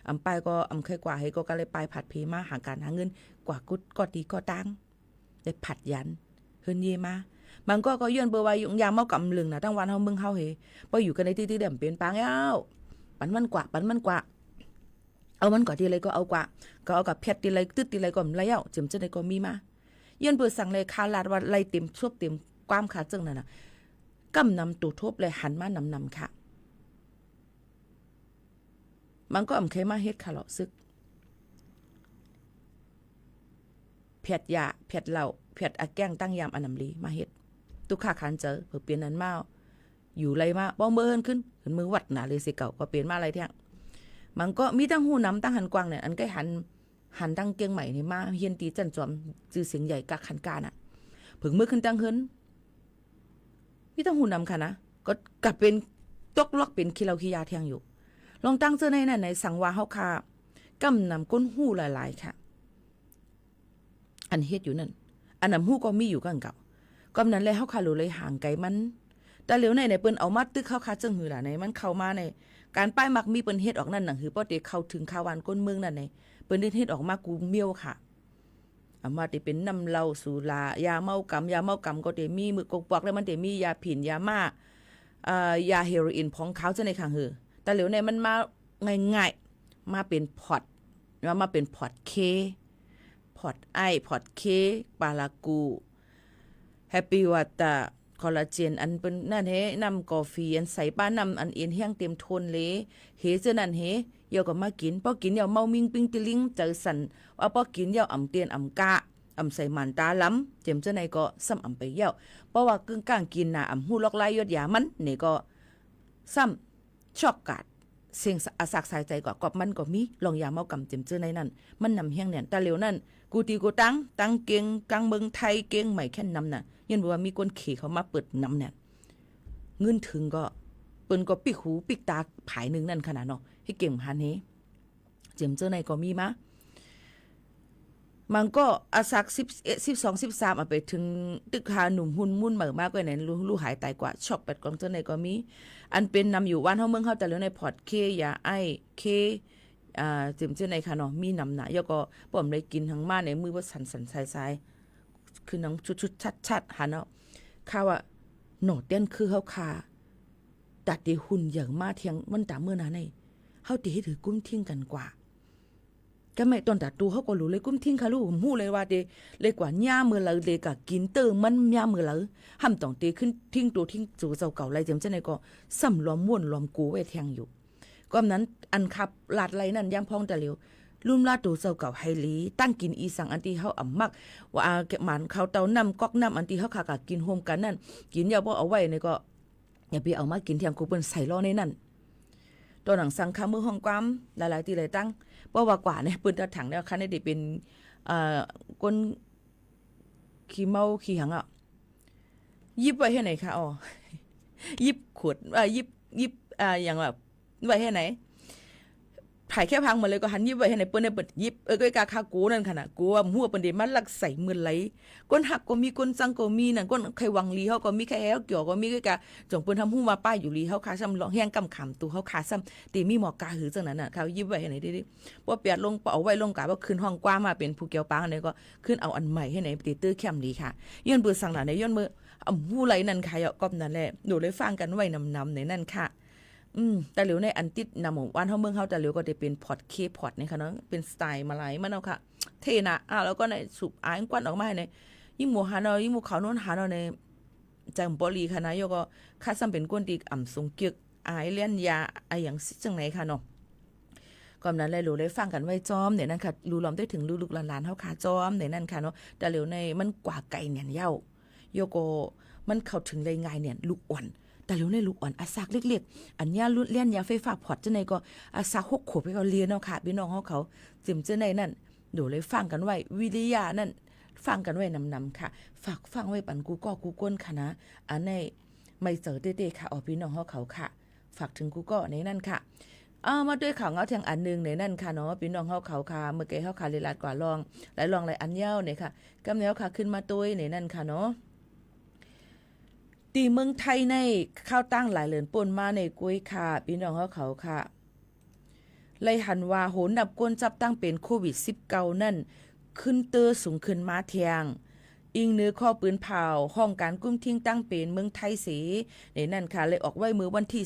อำปลายก็อำเคยกว่าให้ก็เลยปลายผัดเพมาหาการหาเงินกว่ากุดก็ดีก็ตังได้ผัดยันเฮินเยมามันก็ย้อนเบอร์ว่ายุ่งยามเมากำลึงน่ะตั้งวันเฮาเมืองเฮาเฮบ่อยู่กันในที่ๆเด่มเป็นปางแล้วปันมันกว่าเอามันก่อนทีไรก็เอากว่าก็เอากับเพชรทีไรตึ๊ดทีไรก็แล้วจิมจะได้ก็มีมาย้อนเปิดสั่งเลยคาลาดว่าไล่เต็มชวบเต็มความขาจึงนั่นน่ะกำนำตูทบเลยหันมานำค่ะมันก็อำเคยมาเฮ็ดค่ะเหล่าซึกเพชรยาเพชรเหล่าเพชรอาแก้งตั้งยามอนำลีมาเฮ็ดตุกขาคันเจอเพื่อเปลี่ยนนั้นมาอยู่ไรมาบ่เมื่อเฮินขึ้นเห็นมือวัดหนาเลยสิเก่าก็เปลี่ยนมาอะไรแท้มันก็มีตั้งหูน้ำตั้งหันกว้างเนี่ยอันก็หันตั้งเกียงใหม่นี่มาเฮียนตีจันจอมจื่อเสียงใหญ่กักขันกาน่ะผึ่งมือขึ้นตั้งเฮินมีตั้งหูน้ำค่ะนะก็กลับเป็นตกลอกเป็นขี้เหล้าขี้ยาเที่ยงอยู่ลองตั้งเจอในนั่นในสังวาเฮาคากำนำก้นหูหลายๆค่ะอันเฮ็ดอยู่นั่นอันนำหูก็มีอยู่กันเก่ากำนั้นเลยเฮาคารู้เลยห่างไกลมันแต่เหลียวในเปิ้นเอามาตึกเฮาคาจังหือล่ะในมันเข้ามาในการป้ายมักมีเปิ้นเฮ็ดออกนั่นน่ะคือป้อเตเข้าถึงข่าววันก้นเมืองนั่นไงเปิ้นเฮ็ดออกมากูเมียวค่ะอามาติเป็นน้ำเหล้าสุรายาเมากำก็เตมีมือกปอกแล้วมันเตมียาผินยาม่ายาเฮโรอีนของเขาจะในข้างหือแต่เหลียวในมันมาง่ายๆมาเป็นพอตมาเป็นพอตเคพอตไอพอตเคปาลากูแฮปปี้วัตคอลลาเจนอันเป็นนั่นเฮนำกาแฟอันใส่ป้านำอันเอียนเฮียงเต็มทนเลยเฮเจนั่นเฮเยาก็มากินพอกินเยาเมามิงปิงติลิงเจอสันว่าพอกินเยาอ่ำเตียนอ่ำกะอ่ำใส่มันตาล้ำเจ็มเจ้าในก็ซ้ำอ่ำไปเยาเพราะว่ากึ่งกลางกินน่ะอ่ำหูลอกไล่ยอดยามันนี่ก็ซ้ำช็อกกาดเสียงอาสักสายใจกอบมันก็มีลองยาเมากำเจ็มเจ้าในนั่นมันนำเฮียงเนี่ยแต่เหลียวนั่นกูตีกูตั้งเก่งกลางเมืองไทยเก่งใหม่แค่นำน่ะยันบอกว่ามีคนขี่เขามาเปิดนำเนี่ยเงินถึงก็เปิ้นก็ปิกหูปิกตาผายหนึ่งนั่นขนาดเนาะให้เก่งหันเฮเจมเจอในก็มีมามันก็อาศัก12 13เอาไปถึงตึกหาหนุ่มหุ่นมุ่นเหมือมากกว่านั้นรู้หายตายกว่าช็อก8กองเจอในก็มีอันเป็นนำอยู่วันเฮาเมืองเฮาแต่แล้วในพอร์ตเคยาไอเคเจมเจอในค่ะเนาะมีนำหนะยก็ป้อมได้กินทั้งมาในมือว่าสั่นๆสายๆคือนังชุดๆชัดๆหันเนาะข้าว่าโหนดเต้นคือเฮาคาตัดดีหุ่นอย่างมาเทียงมันตามเมื่อนั้นเฮาติให้ถือกุ้มทิ้งกันกว่าก็ไม่ตอนตัดตูเฮาก็รู้เลยกุ้มทิ้งค่ะลูกผมฮู้เลยว่าเดเลยกว่าย่ามือละเลยก็กินเติมมันย่ามือละห้ำต้องเตขึ้นทิ้งตัวทิ้งจูเจ้าเก่าไรเจมจังได๋ก็ซ้ำล้อมม่วนล้อมกูไว้แทงอยู่ก็นั้นอันขับลาดไหลนั่นย่างพองแต่เหลียวลุ่มลาดตูเจ้าเก่าไฮลีตั้งกินอีสังอันที่เฮาอ่ำมักว่าเก็บหมันเขาเตาน้ำก๊อกน้ำอันที่เฮาคาก็กินโฮมกันนั่นกินอย่าบ่เอาไว้นี่ก็อย่าไปเอามากินเทียมกูเปิ้นใส่ล้อในนั่นตัวหนังสังคามือห้องความหลายๆที่หลายตั้งเพราะว่ากว่าเนี่ยปืนตะถังแล้วคันได้เป็นก้นขี้เมาขี้หังอ่ะยิบไว้ให้ไหนคะอ๋อยิบขวดยิบอย่างแบบไว้ให้ไหนถ่ายแค่พังมาเลยก็หันยิบไว้ให้ไหนเปิ้นได้เปิดยิบก็กาคากูนั่นขนาดกูว่าหัวเปิ้นได้มันลักใส่มือไหลก้นหักก็มีก้นจังก็มีนั่นก้นไขวังลีเฮาก็มีแค่แฮวเกี่ยวก็มีก็กะจงเปิ้นทำหูมาป้ายอยู่ลีเฮาคาซ้ำแห้งกำขำตูเฮาคาซ้ำตีมีหมอกกาหือจังนั้นน่ะเขายิบไว้ให้ไหนดิบ่เปียดลงเอาไว้ลงกะว่าขึ้นห้องกว้างมาเป็นผู้เกี่ยวปางอันนี้ก็ขึ้นเอาอันใหม่ให้ไหนติตื้อแคมดีค่ะย้อนเปิ้นสั่งน่ะในย้อนมือหูไหลนั่นค่ะก็นั่นแหละหนูเลยฟังกันไว้นำในนั่นค่ะแต่เหลียวในอันติดนำของวันเฮาเมืองเฮาแต่เหลียวก็ได้เป็นพอร์ตเคพอร์ตนี่ค่ะเนาะเป็นสไตล์มาหลายมันเอาค่ะเท่นะแล้วก็ในสูบอายกวนออกมาในยิ่งหมู่หาเนาะยิ่งหมู่เขาโน้นหาเนาะในจังบ่ลีค่ะนะยก็ค่าซ้ำเป็นก้นตีอ่ำทรงเกียกอายเลียนยาอย่างจังไหนค่ะเนาะ ก่อนนั้นเลยรู้เลยฟังกันไว้จอมเนี่ยนั่นค่ะรู้ล้อมได้ถึงลูกๆหลานๆเฮาค่ะจอมเนี่ยนั่นค่ะเนาะแต่เหลียวในมันกว่าไก่เนี่ยเย้าโยโกมันเข้าถึงเลยง่ายเนี่ยลูกอ่อนแต่เหลียวในลูกอ่อนอาซักเล็กๆอันยาลุ่นเลี้ยนยาไฟฟ้าพอดจังได๋ก็อาซัก6ขวบไปเขาเรียนเนาะค่ะพี่น้องเขาจิมจังได๋นั่นดูเลยฟังกันไว้วิทยานั่นฟังกันไว้นำๆค่ะฝากฟังไว้ปันกูก็กูก้นค่ะนะอันในไม่เจอเด้ๆค่ะพี่น้องเขาค่ะฝากถึงกูก็ในนั่นค่ะมาด้วยข่าวเงาเทียงอันนึงในนั่นค่ะเนาะพี่น้องเขาค่ะเมื่อกี้เขาค่ะเลลาดกว่าลองหลายลองหลายอันยาวเนี่ยค่ะกำแนวค่ะขึ้นมาตุ้ยในนั่นค่ะเนาะตีเมืองไทยในข้าวตั้งหลายเหลือนป่นมาในกุ้ยค่ะพี่น้องเขาค่ะเลยหันว่าโหนดับก้นจับตั้งเป็นโควิด19นั่นขึ้นเตอสูงขึ้นมาเทียงอิงเนื้อข้อปืนเผาห้องการกุ้มทิ้งตั้งเป็นเมืองไทยสีในนั่นค่ะเลยออกไว้มือวันที่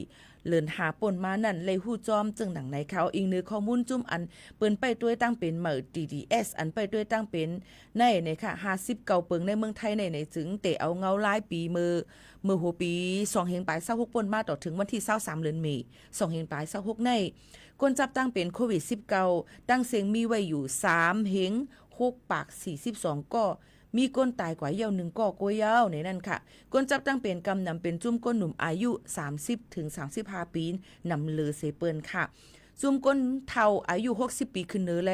24เลือนหาป่นมานั่นเลยหู้จอมจึงหนังในเขาอิงเนื้อข้อมูลจุ่มอันเปิ้นไปด้วยตั้งเป็นเหมือ DDS อันไปด้วยตั้งเป็นในค่ะ50เก่าเปิงในเมืองไทยในจึงเตะเอาเงาลายปีมือหัวปี2เฮงปลาย26ป่นมาต่อถึงวันที่23เดือนเมษ2เฮงปลาย26ในคนจับตั้งเป็นโควิด19ตั้งเสียงมีไว้อยู่3เฮง6ปาก42ก็มีก้นตายกว่าเยาหนึ่งก็กวยาวในนั่นค่ะก้นจับตั้งเป็นกำนำเป็นจุ้มก้นหนุ่มอายุ30ถึง35ปีนำเลือเสเปินค่ะจุ้มก้นเฒ่าอายุ60ปีขึ้นเนื้อแล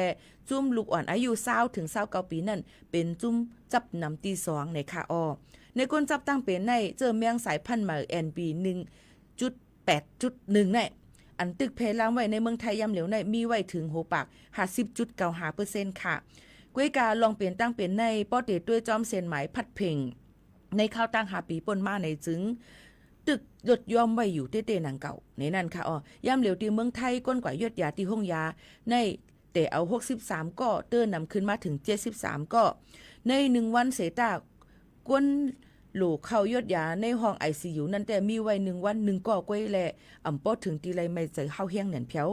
จุ้มลูกอ่อนอายุ20ถึง29ปีนั่นเป็นจุ้มจับนำตี2ในค่ะในก้นจับตั้งเป็นในเจอเมียงสายพันธุ์ใหม่ NB 1.8.1 ในอันตึกเพลามไว้ในเมืองไทยยำเหลวในมีไว้ถึงโหปาก 50.95% ค่ะกุ้ยกาลองเปลี่ยนตั้งเป็นในป้อเตด้วยจอมเซนไหมพัดเพ่งในข้าวตั้งหาปีป่นมาในจึงตึกยดยอมไว้อยู่เต้ๆหนังเก่าในนั่นค่ะย่ำเหลียวที่เมืองไทยก้นกว่ายดยาที่ห้องยาในแต่เอา63ก็เตื้อนนำขึ้นมาถึง73ก็ใน1วันเสตาก้นหลูเข้ายดยาในห้อง ICU นั่นแต่มีไว้1วัน1ก็ก้วยแลอ่ำป้อถึงตีไรไม่เจอเฮาเฮียงเหนียนเพียว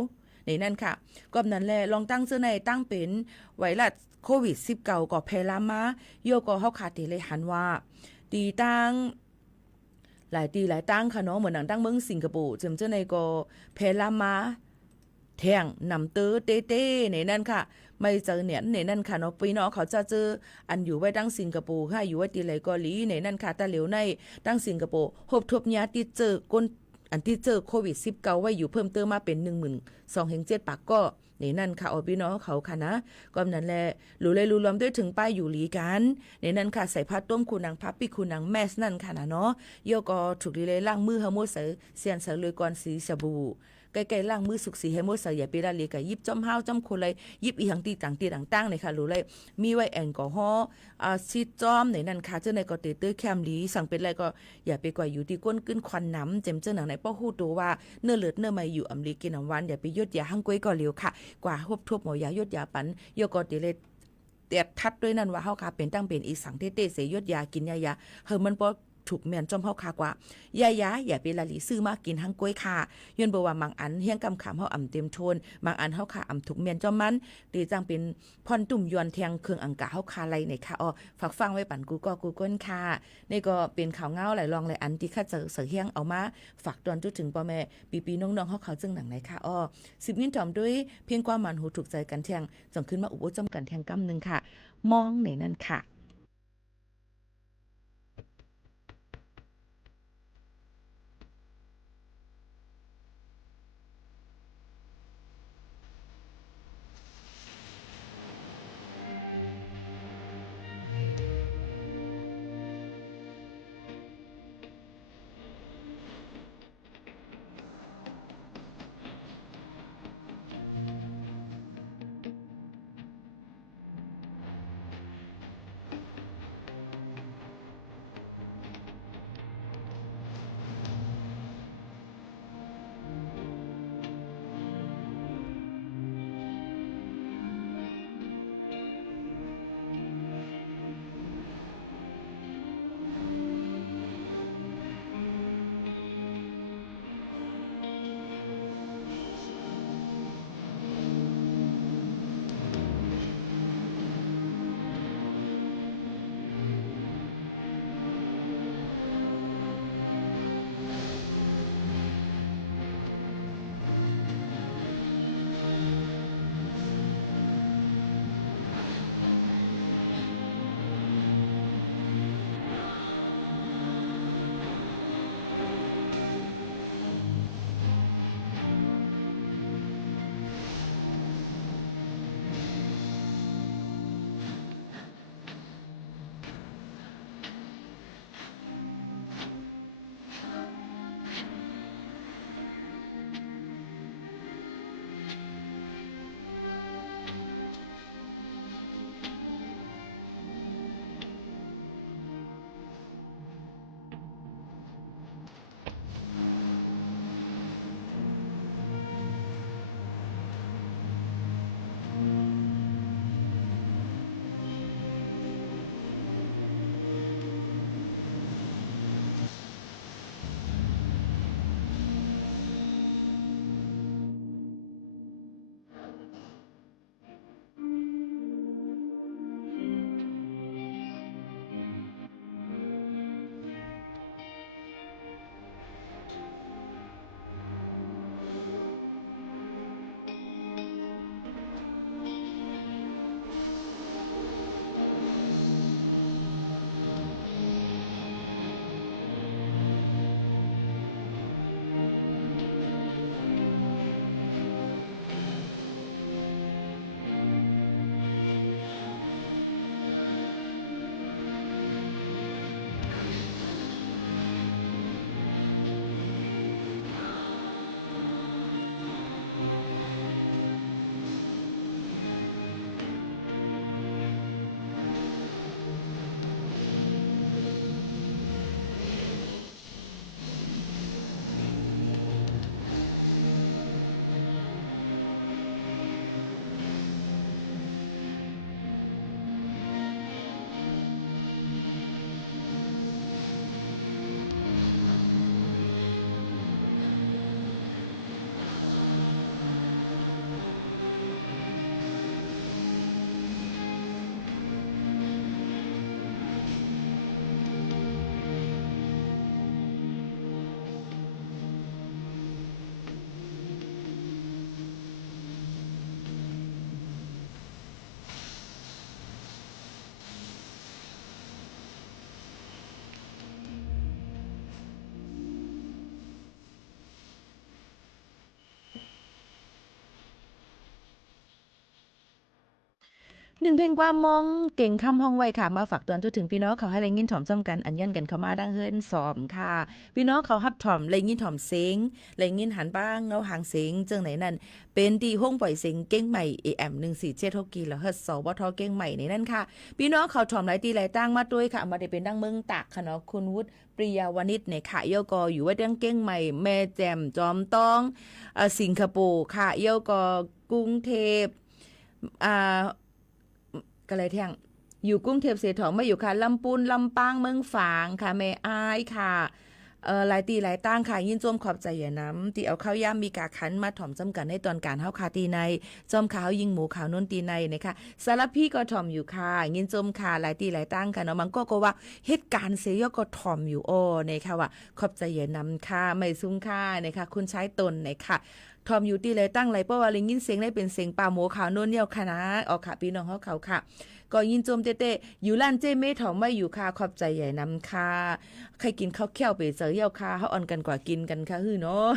ในนั่นค่ะก็นั้นแลลองตั้งเสื้อในตั้งเป็นไวรัสโควิด19ก็แพร่ลามมาโยก็เฮาขาดติเลยหันว่าตีตั้งหลายตีหลายตั้งค่ะเนาะเหมือนหนังตั้งเมืองสิงคโปร์จำเจ้าในก็แพร่ลามมาแทงนำเตอเต้ๆในนั่นค่ะไม่เจอเนี่ยในนั่นค่ะเนาะพี่น้องเขาจะเจออันอยู่ไว้ตั้งสิงคโปร์ค่ะอยู่ไว้ตีไหลเกาหลีในนั่นค่ะแต่เหลียวในตั้งสิงคโปร์พบทบญาติเจอก้นอันที่เจอโควิด19ไว้อยู่เพิ่มเติมมาเป็น 12,700 ปากก็ในนั่นค่ะพี่น้องเขาค่ะนะก็นั้นแหละรู้เลยรู้ล้อมด้วยถึงป้ายอยู่หลีกันในนั้นค่ะใส่ผ้าต้มคูนังพับปีคูนังแมสนั่นค่ะนะเนาะโยก็ถูกลีเลยล้างมือเฮาโมเสเสียนเสเลยก่อนสีสบู่ใกล้ๆล้างมือสุกสีให้โมเสอย่าไปละเลก็ยิบจ้อมห้าวจ้อมคนเลยยิบอีหังตีต่างๆในค่ะรู้เลยมีไว้แอลกอฮอล์ซีดจ้อมในนั้นค่ะเจ้าในก็เตเตอร์แคมลีสั่งเป็นอะไรก็อย่าไปก่อยอยู่ที่ก้นกึ้นควันน้ำเจ็มเจ้าหนังในป้อฮู้ตัวว่าเนื้อเลือดเนื้อไม่อยู่อำลีกินน้ำหวานอย่าไปยดยาหั่งก้อยก็เร็วค่ะกว่าฮบทบหมอยายดยาปันโยก็เตเลแต่ทัดด้วยนั่นว่าเฮาค่ะเป็นตั้งเป็นอีสังเต้ๆเสยดยากินยาเฮามันบ่ถูกแม่นจอมเฮาคากว่ายายาอย่าไปละลีซื้อมากินทั้งกล้วยค่ะย้อนบ่ว่าบางอันเฮียงกำขามเฮาอ่ำเต็มโทนบางอันเฮาค่ะอ่ำถูกแม่นจอมมันตีจังเป็นพรตุ่มยวนแทงเครื่องอังกะเฮาคาไหลในค่ะฝากฟังไว้ปั่นกูก็กูก้นค่ะนี่ก็เป็นข่าวเงาหลายรองหลายอันที่ข้าเจอเสือเฮียงเอามาฝากตอนจุดถึงพ่อแม่ปีๆน้องๆเฮาเขาจึงหนังไหนค่ะ10นิ้นถ่อมด้วยเพียงความมันหูถูกใจกันแทงส่งขึ้นมาอุบจำกันแทงกำนึงค่ะมองในนั้นค่ะ หนึ่งเพลงความมองเก่งคำห้องไว้ค่ะมาฝากตอนจนถึงพี่น้องเขาให้แรงยินถ่อมซ้ำกันอันยันกันเข้ามาดังเฮิรนสอมค่ะพี่น้องเขาฮับถ่อมแรงยินถ่อมเสียงแรงยินหันบ้างเงาหางเสียงเจิงไหนนั่นเป็นดีห้องปล่อยเสียงเก้งใหม่ AM 147กิโลเฮิรตซ์สวทเก้งใหม่ในนั่นค่ะพี่น้องเขาถ่อมหลายตีหลายตั้งมาด้วยค่ะมาได้เป็นดังเมืองตากค่ะเนาะคุณวุฒิปริยาวณิชเนี่ยค่ะเยากออยู่ว่าดังเก้งใหม่แม่แจ่มจอมต้องสิงคโปร์ค่ะเยากอกรุงเทพก็เลยเที่ยงอยู่กรุงเทพเสถองมาอยู่ค่ะลำปูนลำปางเมืองฝางค่ะแม่อายค่ะหลายตีหลายตั้งค่ะยินจมขอบใจอย่าน้ำที่เอาข้าวย่ำมีกาคันมาถ่อมจำกันในตอนการเฮาคาตีในจอมขาวยิงหมูขาวนนตีในนะคะสารพี่ก็ถ่อมอยู่ค่ะยินจมค่ะหลายตีหลายตั้งค่ะเนาะมันก็ว่าเหตุการณ์เสียก็ถ่อมอยู่นะคะว่าขอบใจอย่าน้ำค่ะไม่ซุ้งค่ะนะคะคุณใช้ตนนะคะทอมอยู่ที่เลยตั้งไรเพราะว่าลิงยินเสียงได้เป็นเสียงปลาหมูขาวโน่นเนี่ยค่ะนะออกค่ะพี่น้องเขาค่ะก็ยินโจมเต้ๆอยู่ร้านเจ้เม่ถอมไม่อยู่ค่ะขอบใจใหญ่นำค่ะใครกินข้าวเคี่ยวไปเจอเยี่ยวค่ะเขาอ่อนกันกว่ากินกันค่ะฮือเนาะ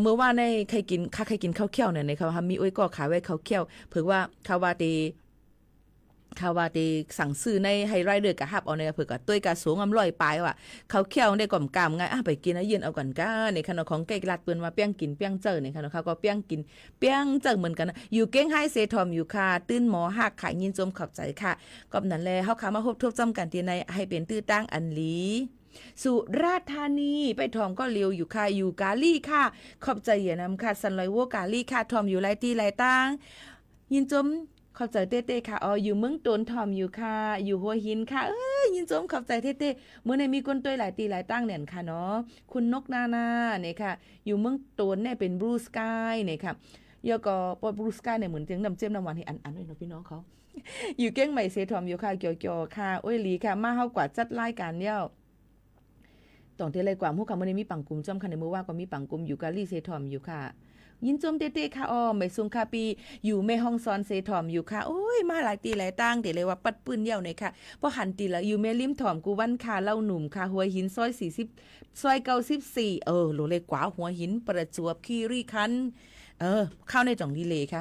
เมื่อว่าในใครกินข้าวเคี่ยวเนี่ยในเขามีอ้อยก็ขาไว้ข้าวเคี่ยวเผื่อว่าคาวาตีสั่งซื้อในไฮไรเดอร์กะฮับเอาในเผื่อก็ตุ้ยกะสูงอำลอยปลายว่ะเขาเคี่ยวได้ก่อมกามไงไปกินนะยืนเอาก่อนก้าในขนมของไก่ลัดเปิ้นมาเปี้ยงกินเปี้ยงเจอในขนมเขาก็เปี้ยงกินเปี้ยงเจอเหมือนกันนะอยู่เก้งไฮเซทอมอยู่ค่ะตื้นหมอหักขายยินจมขอบใจค่ะก็นั่นแหละเฮาขามาพบทบจำกันที่ในให้เป็นตื้อตั้งอันลีสุราษฎร์ธานีไปทอมก็เลียวอยู่ค่ะอยู่กาลี่ค่ะขอบใจอย่านำค่ะสันลอยวัวกาลี่ค่ะทอมอยู่ไรตีไรตั้งยินจมขอบใจเต้ๆค่ะอยู่เมืองตนทอมอยู่ค่ะอยู่หัวหินค่ะยินจมขอบใจเต้ๆเมื่อในมีคนตัวหลายตีหลายตั้งเนี่ยค่ะเนาะคุณนกนาเนี่ยค่ะอยู่เมืองตนเนี่ยเป็นบลูสกายเนี่ยค่ะยอก็ปอบลูสกายเนี่ยเหมือนจังน้ำเจ้มน้ำหวานให้อันด้วยเนาะพี่น้องเขาอยู่เก้งใหม่เซทอมอยู่ค่ะเกี่ยวๆค่ะโอ้ยหลีค่ะมาเฮากว่าจัดรายการเนี่ยต้องเทเลยกว่าผู้คำเมื่อในมีปังกุมจ้อมค่ะในเมื่อว่าก็มีปังกุมอยู่กาลี่เซทอมอยู่ค่ะยินจมเต้ๆค่ะไม่ซุงค่ะปีอยู่แม่ห้องซ้อนเซถอมอยู่ค่ะโอ้ยมาหลายตีหลายตั้งเดี๋ยวเลยว่าปัดปืนเยี่ยวหน่อยค่ะพอหันตีละอยู่แม่ริมถอมกูวันค่ะเล่าหนุ่มค่ะหัวหินซอย40ซอย94โหลเลยกว่าหัวหินประจวบคีรีขันธ์เข้าในจ่องดีเลยค่ะ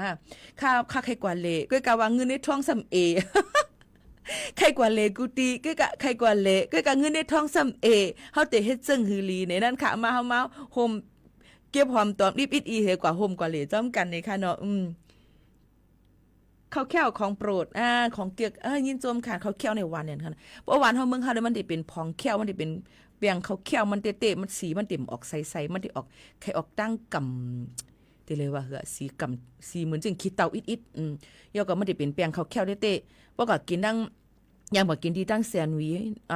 ข้าวใครกว่าเลก็กะว่าเงินในท้องสำเอใครกว่าเลกูตีก็กะใครกว่าเลก็กะเงินในท้องสำเอเฮาแต่เฮ็ดจึงฮือลีในนั้นค่ะมาเฮาโฮมเก็บหอมตอมรีบอิดอีเหกว่าโฮมกว่าเหลจ้อมกันนี่ค่ะเนาะข้าวแค่วของโปรดของเกียกยินโจมค่ะข้าวแค่วในวันเนี่ยค่ะเพราะวันเฮาเมืองเฮามันได้เป็นพองแค่วมันได้เป็นเปียงข้าวแค่วมันเตะๆมันสีมันเต็มออกใสๆมันได้ออกไข่ออกตั้งกำได้เลยว่าสีเหมือนจึงขี้เตาอิดๆยอก็มันได้เป็นเปียงข้าวแค่วเตะๆเพราะก็กินดังยังบอกกินที่ตั้งแซนวี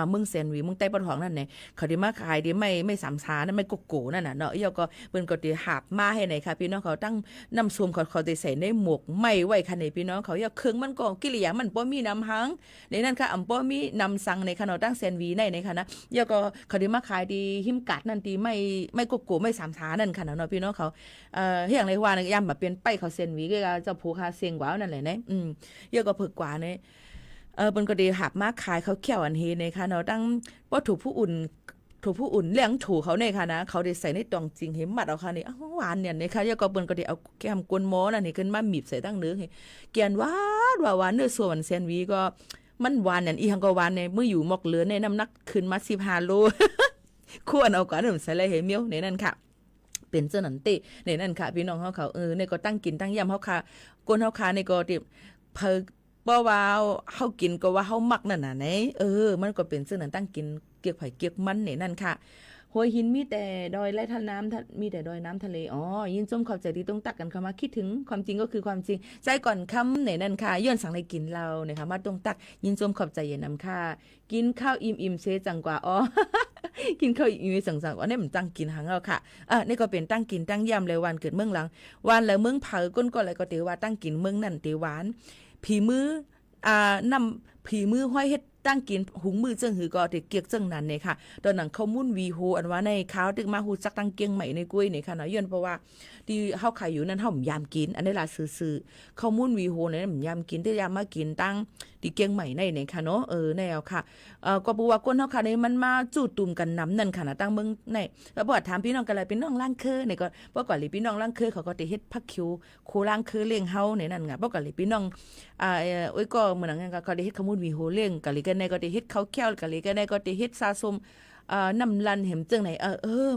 เมืองแซนวีเมืองใต้ปะทองนั่นเนี่ยเขาได้มาขายได้ไม่สามชานั่นไม่โกนั่นน่ะเนาะยอก็เปิ้นก็ได้หาบมาให้ไหนค่ะพี่น้องเขาตั้งน้ำส้มเขาได้ใส่ในหมวกไม่ไว้ค่ะในพี่น้องเขายอเครื่องมันก็กิริยามันบ่มีน้ำหังในนั้นค่ะบ่มีน้ำสังในค่ะเนาะตั้งแซนวีในค่ะนะยอก็เขาได้มาขายดีหิมกัดนั่นตีไม่โกไม่สามชานั่นค่ะเนาะพี่น้องเขาเฮียงเลยว่าเนี่ยยามแบบเป็นไปเขาแซนวีก็เจ้าผู้ค้าเสียงกว่านั่นแหละนะยอก็เพิกกว่าเนี่ยเปิ้นก็ได้หับมาขายเขาเขียวอันเฮในค่ะเนาะตั้งบ่ถูกผู้อุ่นเลี้ยงถูเขาเนี่ยค่ะนะเขาได้ใส่ในตองจริงเห็นมัดเอาค่ะนี่หวานเนี่ยนะคะยาก็เปิ้นก็ได้เอาแก้มกวนหมอนั่นนี่ขึ้นมาหมีบใส่ตั้งเนื้อให้เกียนหวานเนื้อส่วนแซนวีก็มันหวานอย่างอีหังก็หวานในเมื่ออยู่หมอกเหลือในน้ำหนักขึ้นมา15โลควรเอากว่านึงใส่เลยให้เมียวในนั้นค่ะเป็นเจ้าหนันติในนั้นค่ะพี่น้องเขาเนี่ยก็ตั้งกินตั้งยำเฮาค่ะกวนเฮาค่ะในก็ติเพิกบ่ว่าเฮากินก็ว่าเฮามักนั่นน่ะมันก็เป็นซึ่งนั้นตั้งกินเกียกไผ่เกียกมันนี่นั่นค่ะหัวหินมีแต่ดอยและทะน้ำมีแต่ดอยน้ำทะเลยินจมขอบใจที่ต้องตักกันเข้ามาคิดถึงความจริงก็คือความจริงใจก่อนคำนี่นั่นค่ะย้อนสั่งในกินเราเนี่ยค่ะมาต้องตักยินจมขอบใจอย่านำค่ะกินข้าวอิ่มๆเซจังกว่ากินข้าวอิ่มๆสั่งๆว่าเนี่ยมันตั้งกินหังเอาค่ะนี่ก็เป็นตั้งกินตั้งยำเลยวันเกิดเมืองหลังวันแล้วเมืองเผาก้นก็อะไรก็เตว่าตั้งกินเมืองนั่นเตหวานผีมือนำผีมือห้อยเฮ็ด ตั้งกินหุงมือเจิงหือก็ติเกียกเจิงนั้นเนี่ยค่ะตอนหนังข้าวมุ่นวีโฮอันว่าในข้าวตึกมาฮูจักตั้งเกียงใหม่ในกุ้ยเนี่ยค่ะเนาะย้อนเพราะว่าที่เฮาขายอยู่นั้นเฮาบ่ยามกินอันนี้ล่ะซื่อๆข้าวมุ่นวีโฮเนี่ยบ่ยามกินแต่ยามมากินตั้งที่เกียงใหม่ในเนี่ยค่ะเนาะแนวค่ะก็บ่ว่าคนเฮาค่ะนี่มันมาจูดตุ่มกันนำนั่นค่ะนะตั้งเมืองในแล้วบ่ถามพี่น้องกันเลยเป็นน้องล่างเคเนี่ยก็บ่ก่อนเลยพี่น้องล่างเคเขาก็ได้เฮ็ดผักคิวโคล่างเคเลี้ยงเฮาในนั่นไงบ่ก่อนเลยพี่น้องโอ้ยก็เหมือนงั้นก็ได้เฮ็ดข้าวมุ่นวีโฮเลี้ยงก็เลยกันในก็ได้เฮ็ดข้าวแก้วก็เลยกันในก็ได้เฮ็ดซาส้มน้ำลันเห็มจังไหน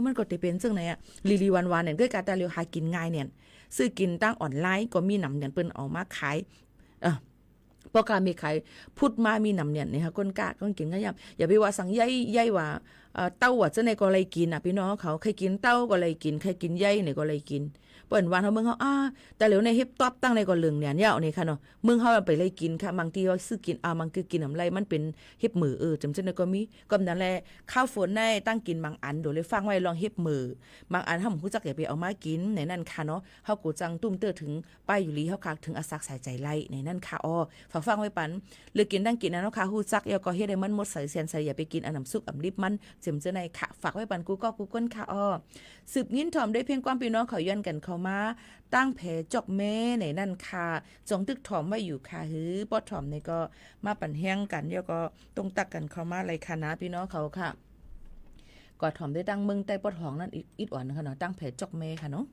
มันก็ได้เป็นจังไหนลีๆวันๆเนี่ยด้วยการแต่เร็วหากินง่ายเนี่ยซื้อกินตั้งออนไลน์ก็มีนำเนี่ยเปิ้นเอามาขายพอการมีขายพูดมามีนำเนี่ยนะคะก้นกาก้นกินก็อย่าไปว่าสั่งใหญ่ว่าเต้าว่าจะในก็เลยกินพี่น้องเขาใครกินเต้าก็เลยกินใครกินใหญ่เนี่ยก็เลยกินเปิ้นว่าเฮาเมืองเฮาแต่เหลียวในเฮ็บตอบตั้งในก็เรื่องเนี่ยเอานี่ค่ะเนาะเมืองเฮาไปเลยกินค่ะบางทีว่าซื้อกินมันคือกินน้ำไรมันเป็นเฮ็บมือจำจังก็มีก็นั่นแหละข้าวฝนในตั้งกินบางอันโดยเลยฟังไว้ลองเฮ็บมือบางอันเฮาบ่รู้จักอย่าไปเอามากินในนั้นค่ะเนาะเฮากูจังตุ้มเตอถึงป้ายอยู่ลีเฮาคักถึงอาซักสายใจไล่ในนั้นค่ะฟังไว้ปันหรือกินตั้งกินนะเนาะค่ะฮู้จักแล้วก็เฮ็ดให้มันหมดใส่เสียนใส่อย่าไปกินอันน้ำซุปอันลิบมันจำจังในค่ะฝากไว้ปันกูก้นค่ะสืบงิ้นถ่อมได้เพียงความพี่น้องเขาย้อนกันเข้ามาตั้งแผจอกแม่ในนั่นค่ะจงตึกถ่อมไว้อยู่ค่ะปอถ่อมนี่ก็มาปั่นแห้งกันแล้วก็ตรงตักกันเข้ามาเลยค่ะนะพี่น้องเขาค่ะก็ถ่อมได้ตั้งมึงใต้ปอดหองนั่นอิดอ่อนนะคะเนาะตั้งแผจอกแม่ค่ะเนาะ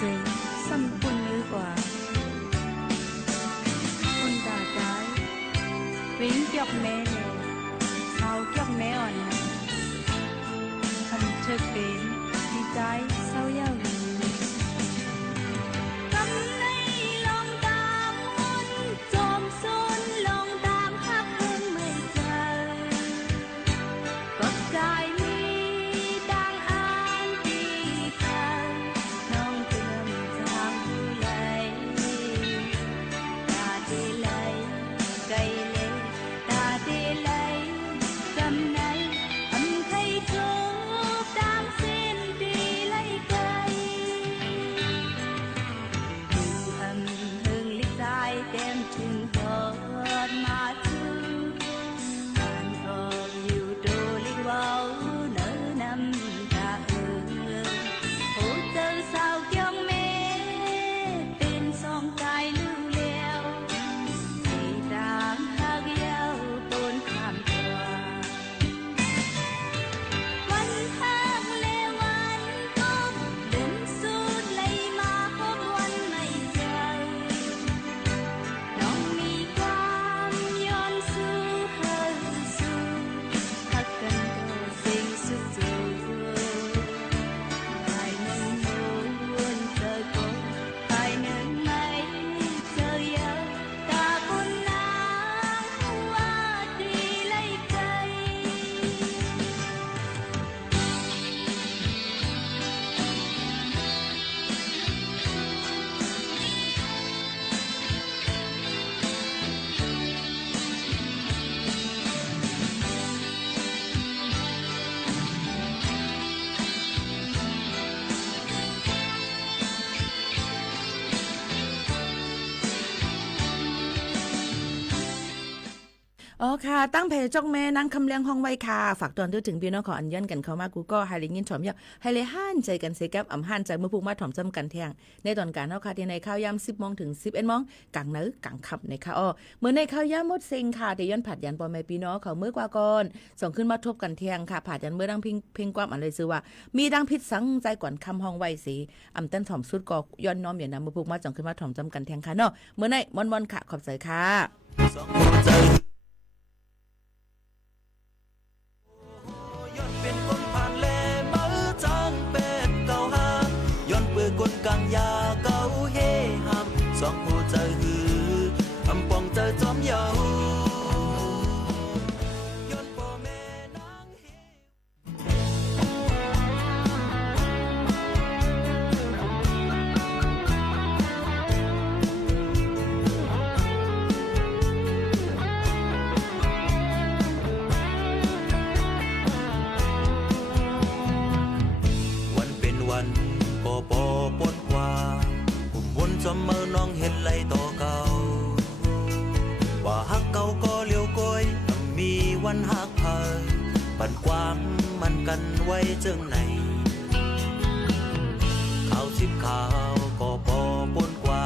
Hãy subscribe cho kênh Ghiền Mì Gõ để không bỏ lỡ อ๋อค่ะตั้งเพจจอกแม่นั่งคำเลี้ยงห้องไว้ค่ะฝากตอนถึงพี่น้องขออันย้อนกันเข้ามากูก็ให้เลยยินถ่อมยาวให้เลยห้านใจกันเสกับอ่ำห้านใจเมื่อพูกมาถ่อมจำกันแทงในตอนการเนาะค่ะที่ในข้าวยาม10 โมงถึง 11 โมงกลางเนื้อกลางค่ำในค่ะเมื่อในข้าวยามมดเซ็งค่ะที่ย้อนผัดยันปอแม่พี่น้องเขาเมื่อกว่าก่อนส่งขึ้นมาทบกันแทงค่ะผัดยันเมื่อดังเพ่งความอันเลยซื้อว่ามีดังพิษสังใจก่อนคำห้องไว้สิอ่ำเต้นถ่อมสุดก็ย้อนน้อมอย่างนั้นเมื่อพูกมาส่งขึ้นมาถ่อมจำกันแทงค่ะเนาะเมื่อในมอนๆค่ะขอบใจค่ะย้อนเป็นคนผ่านแลมาจางเป็ดเก่าหาย้อนเปื้อกลกลางยาเก่าเฮหำสองผู้ใจหืออำปองใจจอมเยาย้อนพ่อแม่นางเฮ วันเป็นวันปอปอปนกว่าผมวนจอมเมื่อน้องเห็นไหลต่อเก่าว่าฮักเก่าก็เลี้ยวก้อยมีวันฮักเผยปันความมันกันไว้จึงไหนข่าวสิบข่าวก็ปอปนกว่า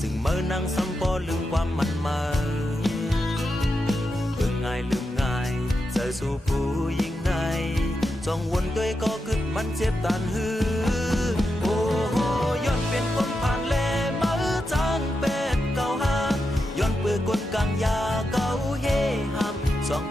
จึงเมื่อนั่งซ้ำปอลืมความมันมาลืมง่ายใจสู่ผู้ยิ่งในจองวนด้วยก็กึดมันเจ็บตันหือโอ้โหย้อนเป็นคนผ่านแลมาจางเป็ดเก่าหาย้อนเปื้อกลกลางยาเก่าเฮหำสอง